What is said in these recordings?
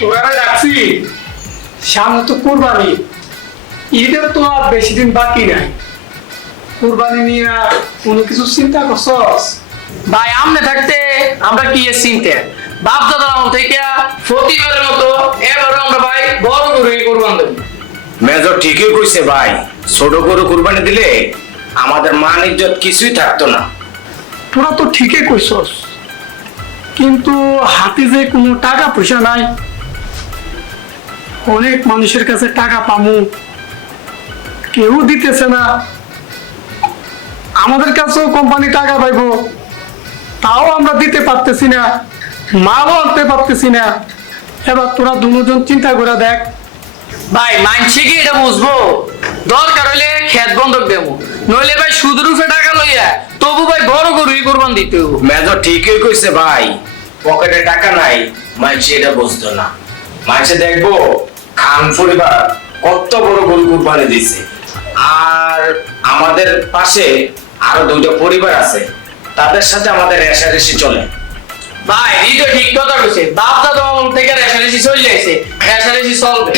তোরা ডাকছি সামনে তো কুরবানি। ঈদের তো আর বেশি দিন বাকি নাই। কুরবানি নিয়ে কোনো কিছু চিন্তা করছস? ভাই আমনে থাকতে আমরা কি এর চিনতে? বাপ দাদার আমল থেকে প্রতিবারের মতো এবারও আমরা ভাই বড় করে কোরবান দেব। মেজর ঠিকই কইছে ভাই ছোট গরু কুরবানি দিলে আমাদের মান ইজ্জত কিছুই থাকতো না। তোরা তো ঠিকই কইছস। কিন্তু হাতে যে কোনো টাকা পয়সা নাই অনেক মানুষের কাছে টাকা পামু। কেউ দিতেছে না। আমাদের কাছেও কোম্পানি টাকা পাইবো। তাও আমরা দিতে পারতেছি না। মালও আনতে পারতেছি না। এবার তোরা দুজন চিন্তা করে দেখ। ভাই মানছে কি এটা বুঝব? দরকার হলে খেত বন্ধক দেবো। নইলে ভাই সুদ রূপে টাকা লইয়া তবু ভাই বড় গরুই কোরবান দিতে মেজর ঠিকই কইছে ভাই পকেটে টাকা নাই। মাইছে এটা বুঝতো না। মাইছে দেখব। খান পরিবার কত বড় গরু কুরবানি দিছে আর আমাদের পাশে আরও দুইটা পরিবার আছে তাদের সাথে আমাদের রেশারেশি চলে। ভাই হৃদয় ঠিক কথা কইছে। বাপ দাদা আমল থেকে রেশারেশি চলে যাইছে রেশারেশি চলবে।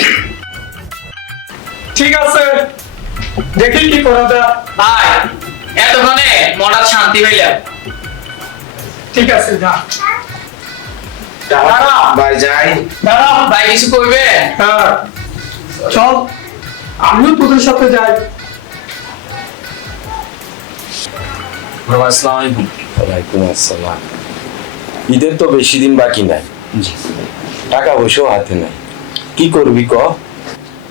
ঠিক আছে দেখি কি করা যায়। ভাই এতক্ষণে মনার শান্তি হইলাম ঠিক আছে যা। ভাই যাই। ভাই কিছু করবে? হ্যাঁ। চল। আমিও তোদের সাথে যাই। আসসালামু আলাইকুম। ওয়ালাইকুম আসসালাম। ঈদের তো বেশি দিন বাকি নাই। টাকা পয়সাও হাতে নাই। কি করবি ক?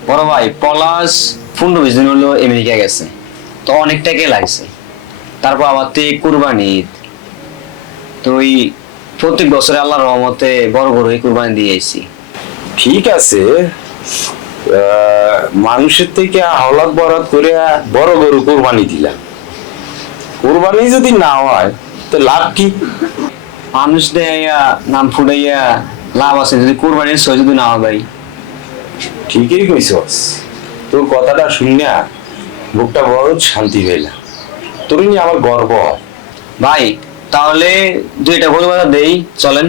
বড় ভাই পলাশ পনেরো বিশ দিন হলো আমেরিকা গেছে। তো অনেক টাকাই লাগছে। তারপর আমার তো কুরবানি ঈদ। তো ওই প্রত্যেক বছরে আল্লাহর রহমতে বড় বড় এই কুরবানি দিয়ে আইছি। ঠিক আছে। মানুষের থেকে হাওলাত বরাদ করে বড় গরু কোরবানি দিলাম। কোরবানি যদি না হয় তো লাভ কি? মানুষ দেয়া নাম ফুটাইয়া লাভ আছে যদি কুরবানির সহ যদি না হয় ভাই। ঠিকই কইছস তোর কথাটা শুনিয়া বুকটা বড় শান্তি পেলাম তোর নিয়ে আমার গর্ব। ভাই তাহলে দুইটা গরু বাজার দেই চলেন।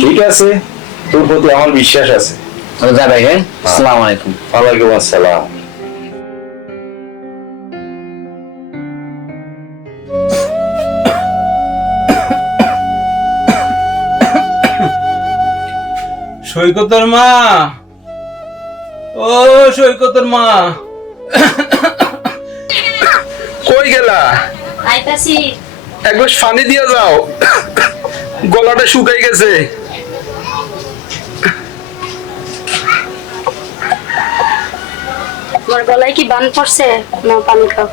ঠিক আছে তোর প্রতি আমার বিশ্বাস আছে। তাহলে ভাই হ্যাঁ। আসসালামু আলাইকুম। ওয়ালাইকুম আসসালাম। সৈকতর মা। ও সৈকতর মা। কই গেলা? আইতাছি। এক গ্লাস পানি দিয়ে যাও। গলাটা শুকাই গেছে। তোমার গলায় কি বান পড়ছে? না পানি খাও।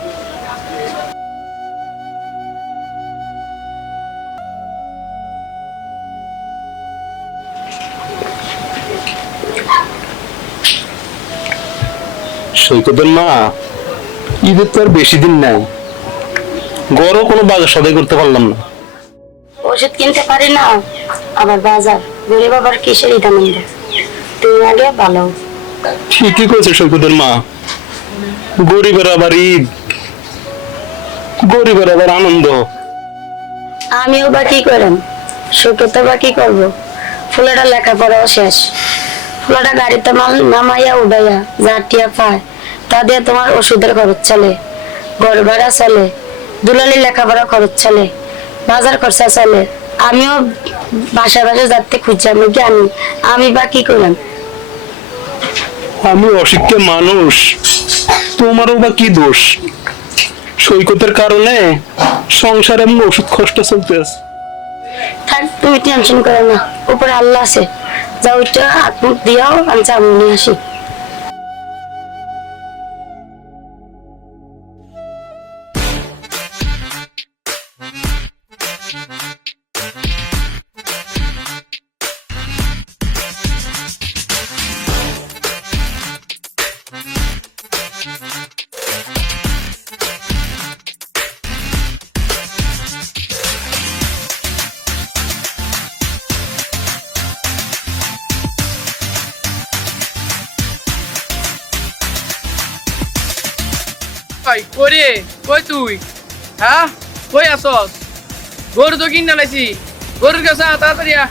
সৈকতের মা ঈদের তো আর বেশি দিন নাই। গড়ও কোনো বাজার সদাই করতে পারলাম না। ওষুধ কিনতে পারি না। আবার বাজার গরিব আবার কিসের ইদানিন্দে তুমি আগে ভালো ঠিকই করেছে সৈকতের মা। গরিবের আবার ঈদ গরিবের আবার আনন্দ। আমিও বা কি করেন সুখে বা কি করব? ফুলেটা লেখাপড়াও শেষ। ফুলেটা গাড়িতে মাল নামাইয়া উড়াইয়া যা টিয়া পায়। তা দিয়ে তোমার ওষুধের খরচ চলে। ঘর ভাড়া চলে। দুলালি লেখাপড়া খরচ চলে বাজার খরচা চলে আমিও বাসা বাসা যাতে খুঁজছি আমি জানি আমি বা কি করলাম? আমি অশিক্ষিত মানুষ তোমারও বা কি দোষ? সৈকতের কারণে সংসারে এমন ওষুধ কষ্ট চলতে আছে। থাক তুমি টেনশন করো না উপরে আল্লাহ আছে। যা ওইটা হাত মুখ দিয়াও আমি যাব আসি। vai, corre, corre tu, tá? Corre a sós. Gordo do Guinda, Lessi. Gordo que eu tá, Tadia?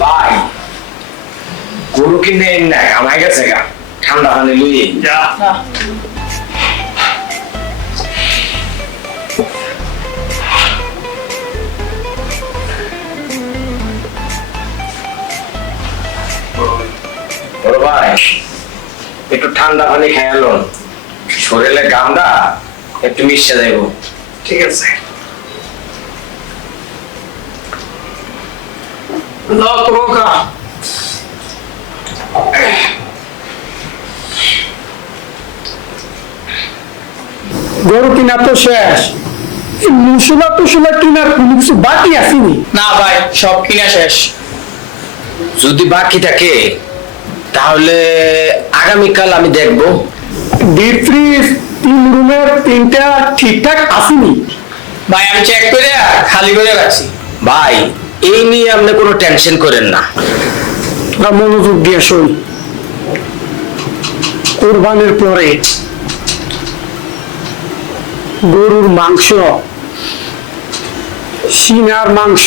ভাই গরু কিনে না আমার গেছে গা। ঠান্ডা পানি লুই যা। ভাই একটু ঠান্ডা পানি খেয়ালো শরীরে গামটা একটু মিশে যাইব ঠিক আছে? গরু কিনা তো শেষ। মশলা টসলা কিনার কোনো কিছু বাকি আসেনি না ভাই সব কিনা শেষ। যদি বাকি থাকে তাহলে আগামীকাল আমি দেখব। ডিপ ফ্রিজ তিন রুমের তিনটা ঠিকঠাক আসেনি। ভাই আমি চেক করে খালি করে রাখছি। ভাই এই নিয়ে আপনি কোনো টেনশন করেন না। তোরা মনোযোগ দিয়ে শোন। কোরবানির পরে গরুর মাংস সিনার মাংস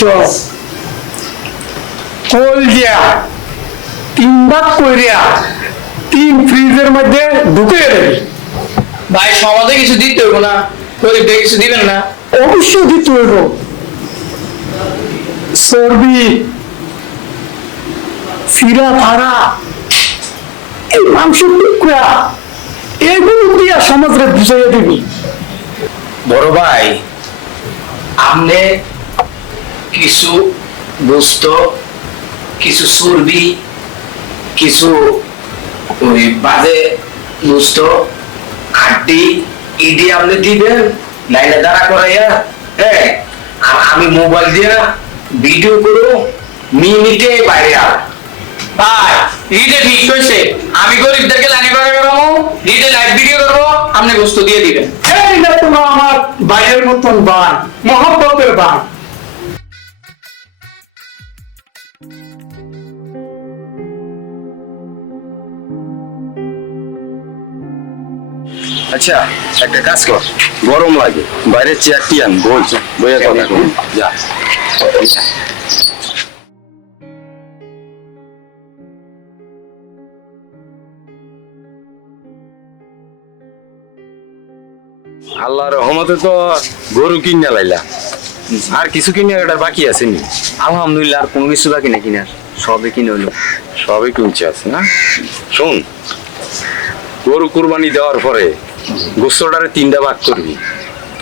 কলজিয়া তিন ভাগ কইরিয়া তিন ফ্রিজের মধ্যে ঢুকে দেবে। ভাই সমাজে কিছু দিতে হইব না। গরিবদের কিছু দিবেন না। অবশ্যই দিতে হইব। চর্বি ফিরা ভাড়া এই মাংস টুকরা এগুলো দিয়া সমাজরে বুঝাইয়া দিবি। বড় ভাই আপনি কিছু গোস্ত কিছু চর্বি কিছু ওই বাজে গোস্ত হাড্ডি ইডি আপনি দিবেন লাইনে দাঁড়া করাইয়া হ্যাঁ? আর আমি মোবাইল দিয়া ভিডিও করো মিনিটে বাইরে আর ভাই রিডে ঠিক হয়েছে। আমি গরিবদেরকে লাইনে করে বেরোবো রিডে লাইভ ভিডিও করব আপনি বস্তু দিয়ে দিবেন। এই না তোমার আমার ভাইয়ের মতন বান মহব্বতের বান। আচ্ছা একটা কাজ কর। গরম লাগে বাইরে চেয়ার টিয়ান বই কথা যা। আল্লাহর রহমতে তো গরু কিনে লাইলা। আর কিছু কিনে এটা বাকি আছে নি? আলহামদুলিল্লাহ আর কোনো কিছু বাকি না না সবই কিনে হলো। সবই কিনছে আছে না? শুন গরু কুরবানি দেওয়ার পরে গোস্তটারে তিনটা ভাগ করবি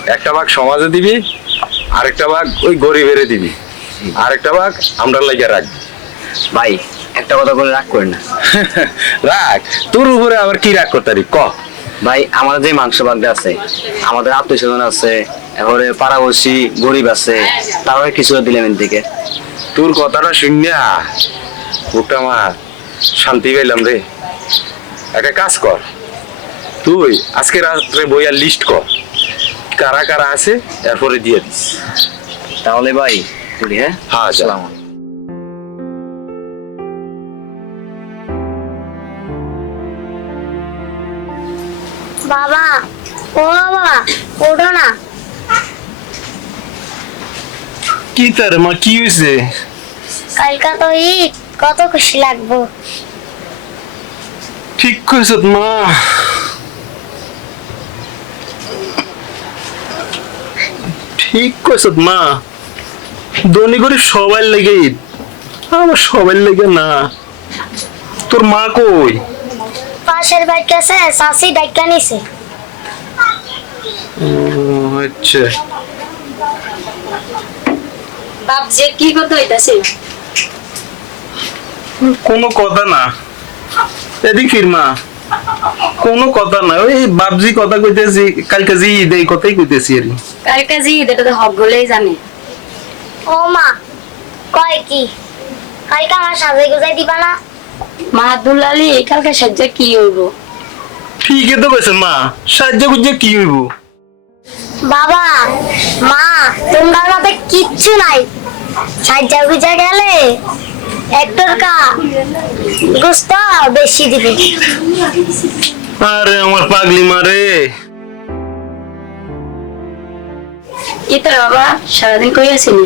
একটা ভাগ সমাজে দিবি আরেকটা ভাগ ওই গরিবেরে দিবি। আরেকটা ভাগ আমরা লাগিয়ে রাখবি। ভাই একটা কথা বলে রাগ করেন না। রাখ তোর উপরে আবার কি রাগ করতে ক? ভাই আমাদের যে মাংস বাগদা আছে আমাদের আত্মীয় স্বজন আছে এবারে পাড়াবসি গরিব আছে তারাও কিছু দিলাম এর দিকে তোর কথাটা শুনিয়া ওটা আমার শান্তি পেলাম রে। একটা কাজ কর। তুই আজকে রাত্রে বইয়ার লিস্ট কর। কারা কারা আছে এরপরে দিয়ে দিস। তাহলে ভাই বলি হ্যাঁ? হ্যাঁ। আসসালামু। বাবা ও বাবা ওঠো না। কি তার মা কি হয়েছে? কালকা তো ঈদ কত খুশি লাগবো। ঠিক কইছ মা। ঠিক কইছ মা। ধনী করে সবাই লেগে ঈদ। আমার সবাই লেগে না। তোর মা কই? পাশের বাইক আছে চাষি ডাইকা নিছে। ও, আচ্ছা। বাপ যে কি কথা হইতাছে? কোনো কথা না। এদিক ফিরমা কোনো কথা না ওই বাপজি কথা কইতেছি কালকে জি ঈদ এই কথাই কইতেছি আর কালকে জি এটা তো হক বলেই জানে। ও মা কয় কি? কালকে আমার সাজে গুজাই দিবা না? মা দুলালি কালকে সাজে কি হইব? ঠিকই তো কইছেন মা সাহায্য করছে কি হইব? বাবা মা তোমরা মাঝে কিচ্ছু নাই। সাজ্জা গুজা গেলে একটুর কা গোস্ত বেশি দিবে। আরে আমার পাগলি মারে বাবা? সারাদিন কই আসিনি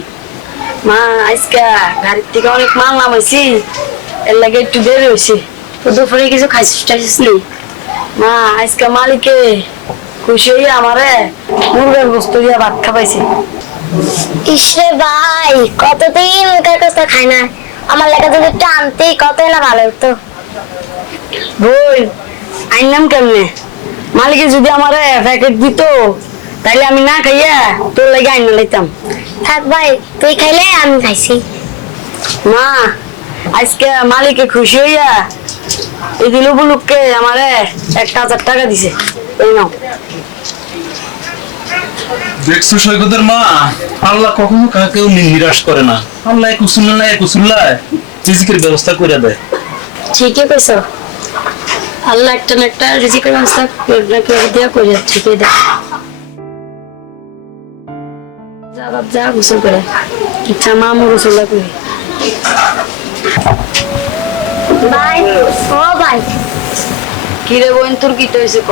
মা আজকে গাড়ির থেকে অনেক মাল নামাইছি এর লাগে একটু দেরি হয়েছে তো দুপুরে কিছু খাইছিস টাইছিস নি? মা আজকে মালিকে খুশি হয়ে আমারে মুরগের বস্তু দিয়ে ভাত খাবাইছে ইসরে ভাই কতদিন মুখের খাই না আমার লেখা যদি একটু আনতেই কতই না ভালো হতো বই আইনাম কেমনে? মালিকে যদি আমারে প্যাকেট দিত তাইলে আমি না খাইয়া তোর লাগে আইনা লাইতাম। থাক ভাই তুই খাইলে আমি খাইছি। মা আজকে মালিকে খুশি হইয়া এই দিল বুলুককে আমারে একটা হাজার টাকা দিছে। এই নাও। দেখছ সৈকতের মা? আল্লাহ কখনো কাকেও নিরাশ করে না। আল্লাহ এক উসুল্লা না এক উসুল্লা রিজিকের ব্যবস্থা করে দেয়। ঠিকই কইছ। আল্লাহ একটা না একটা রিজিকের ব্যবস্থা করে করে দিয়া করে ঠিকই দেয়। যা বাপ যা গোসল করে। ইচ্ছা মা মু গোসল করি। ভাই ও ভাই। কি রে বোন তোর কি হয়েছে ক?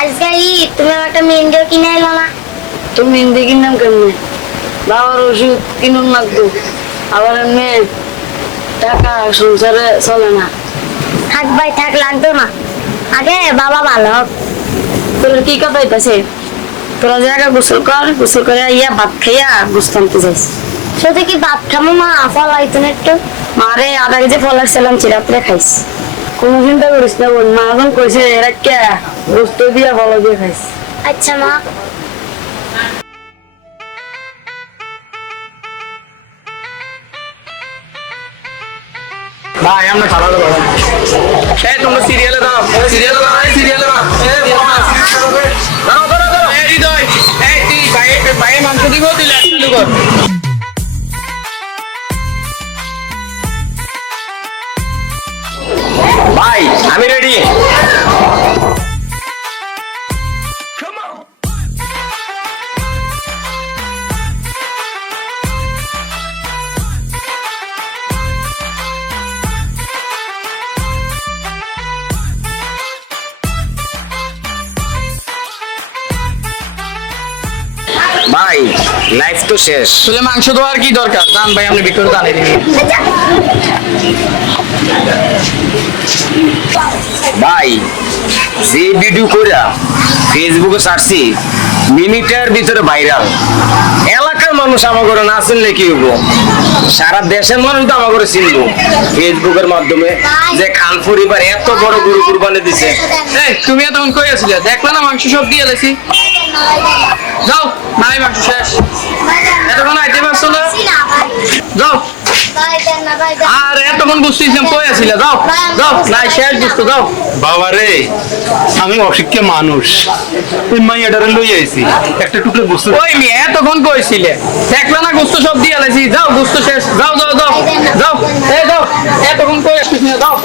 আজকে ঈদ তুমি একটা মেহেন্দিও কিনে এলো না। তুমি মেহেন্দি কিনলাম কেমনে? বাবার ওষুধ কিনুন লাগতো। আবার এমনি টাকা সংসারে চলে না। থাক ভাই থাক লাগতো না। আগে বাবা ভালো হোক। তোর কি কথা হইতাছে? তোরা জায়গা গোসল কর গোসল করে ইয়া ভাত খাইয়া গোসল আনতে যাইস শুধু কি ভাত খামো মা? ফল হইতো না একটু। মারে আধা কেজি ফল আসছিলাম চিরাত্রে খাইস। কোনো চিন্তা করিস না বোন মা এখন কইছে এরা কে গোস্ত দিয়া ফল দিয়ে খাইস আচ্ছা মা। ভাই আমরা খাবার দাও এই তোমরা সিরিয়ালে দাও সিরিয়ালে দাও এই সিরিয়ালে দাও এই মামা দাও দাও দাও এই হৃদয়। এই তুই ভাই ভাই মাংস দিব তুই লাস্ট ভাই আমি রেডি ভাই লাইফ তো শেষ। তাহলে মাংস দেওয়ার কি দরকার? জান ভাই আপনি ভিতরে জানিয়ে যে ভিডিও কইরা ফেসবুকে ছাড়ছি, মিনিটের ভিতরে ভাইরাল এলাকার মানুষ আমার করে না চিনলে কি হব সারা দেশের মানুষ তো আমার করে চিনবো। ফেসবুকের মাধ্যমে যে খান পরিবার এত বড় গরু কুরবানি দিছে। তুমি এতক্ষণ কই আছিলে? দেখলে না মাংস সব দিয়ে দিছি? যাও, নাই মাংস শেষ। এতক্ষণ আইতে পারছ না? আর এতক্ষণ বুঝতেছিলাম কই আছিলে যাও যাও নাই শেষ বুঝতো যাও। বাবা রে আমি অশিক্ষা মানুষ। ওই মাইয়াডারে লই আইছি। একটা টুকরো বস্তু ওই মেয়ে এতক্ষণ কইছিলে দেখলে না গুস্ত সব দিয়ে লাইছি যাও গুস্ত শেষ। যাও যাও যাও যাও। এই যাও এতক্ষণ কই আসছিস না? যাও।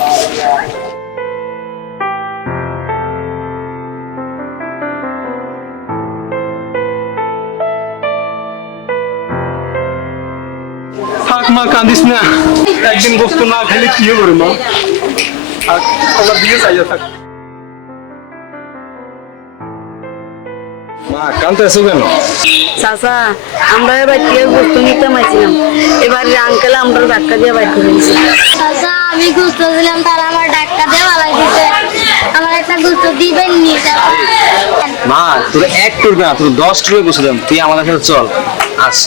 থাক মা কান্দিস না। একদিন বস্তু না খাইলে কি হবে মা? আর আমার দিয়ে চাইয়া থাক। মা কান্দাছো কেন? চাচা আমরা এবার টিয়া বস্তু নিতে মাইছিলাম। এবার আঙ্কেল আমরা ধাক্কা দিয়ে বাইর করে চাচা আমি গুস্ত দিলাম তারা আমার ডাক্তার দিয়ে ভালাই দিতে আমার একটা গুস্ত দিবেন নি মা তোর এক টুর না তোর দশ টুরে বসে তুই আমাদের সাথে চল। আস।